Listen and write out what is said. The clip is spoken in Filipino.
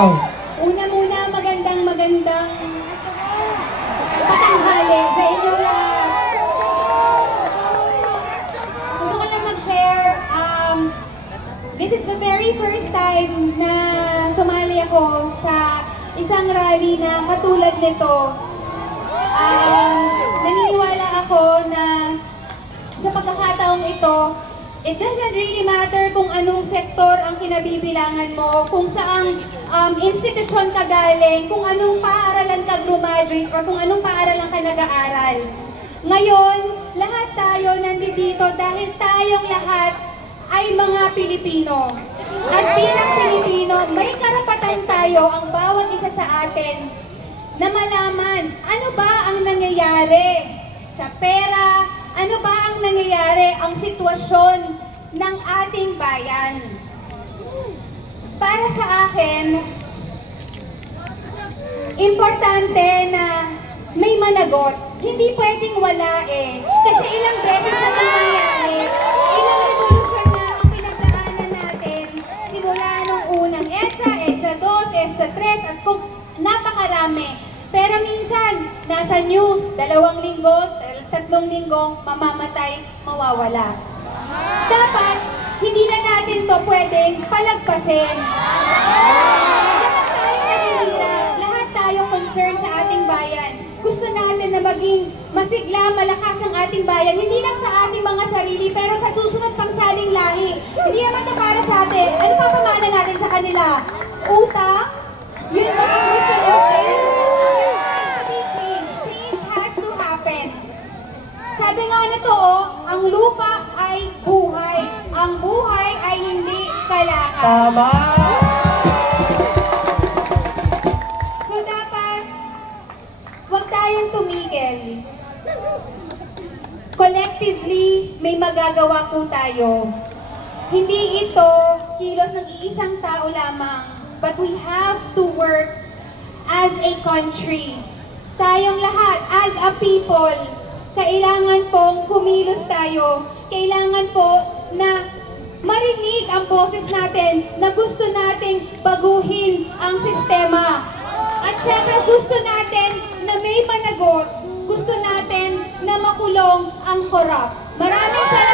Una muna, magandang patanghali sa inyo lahat. Gusto ko lang mag-share. This is the very first time na sumali ako sa isang rally na katulad nito. Naniniwala ako na sa pagkakataong ito, it doesn't really matter kung anong sektor ang kinabibilangan mo, kung saang institusyon ka galing, kung anong paaralan ka graduate, or kung anong paaralan ka nag-aaral. Ngayon, lahat tayo nandito dahil tayong lahat ay mga Pilipino. At bilang Pilipino, may karapatan tayo, ang bawat isa sa atin, na malaman ano ba ang nangyayari sa pera, ano ba ang nangyayari, ang sitwasyon ng ating bayan. Para sa akin, importante na may managot. Hindi pwedeng wala eh. Kasi ilang beses na nangyayari, ilang revolusyon na ang pinagdaanan natin, simula nung unang EDSA, EDSA 2, EDSA 3, at kung napakarami. Pero minsan, nasa news, 2 linggo, 3 linggo, mamamatay, mawawala. Dapat, hindi na natin to pwedeng palagpasin. Lahat tayo nanihirap, lahat tayo concerned sa ating bayan. Gusto natin na maging masigla, malakas ang ating bayan, hindi lang sa ating mga sarili, pero sa susunod pang saling lahi. Hindi naman ito para sa atin. Ano pa pamana natin sa kanila? Utang? Yun ba ang gusto natin? Sabi nga nito, ang lupa ay buhay. Ang buhay ay hindi kailangan. Tama! So dapat, huwag tayong tumigil. Collectively, may magagawa po tayo. Hindi ito kilos ng iisang tao lamang, but we have to work as a country. Tayong lahat, as a people, kailangan pong kumilos tayo. Kailangan po na marinig ang boses natin na gusto nating baguhin ang sistema. At syempre gusto natin na may managot. Gusto natin na makulong ang korap. Maraming salamat.